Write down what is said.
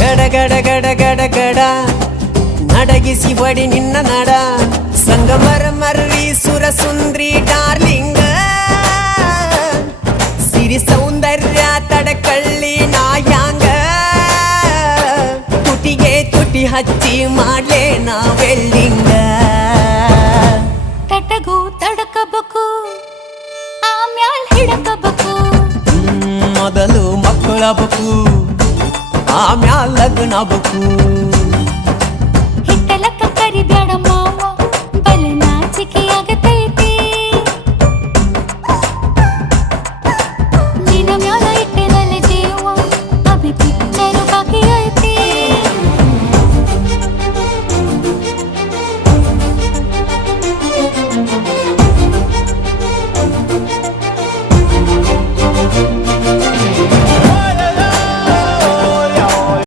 ಗಡ ಗಡ ಗಡ ಗಡ ಗಡ ನಡಗಿಸಿ ಒಡಿ ನಿನ್ನ ನಡ ಸಂಗಮರ ಮರ್ರಿ ಸುರ ಸುಂದ್ರಿ ಡಾರ್ಲಿಂಗ ಸಿರಿ ಸೌಂದರ್ಯ ತಡಕಳ್ಳಿ ನಾಯಾಂಗ ತುಟಿಗೆ ತುಟಿ ಹಚ್ಚಿ ಮಾಡ್ಲೇ ನಾವೆಲ್ಲಿಂಗ ತಟಗೂ ತಡಕಬೇಕು ಆಮ್ಯಾಲ್ ಹಿಡಕಬೇಕು ಮೊದಲು ಮಕ್ಕಳಬೇಕು ಆಮ್ಯಾಲ್ ಲಗ್ನಬೇಕು ಹಿಟ್ಟಲಕ್ಕ ಕರಿಬ್ಯಾಡಮ್ಮ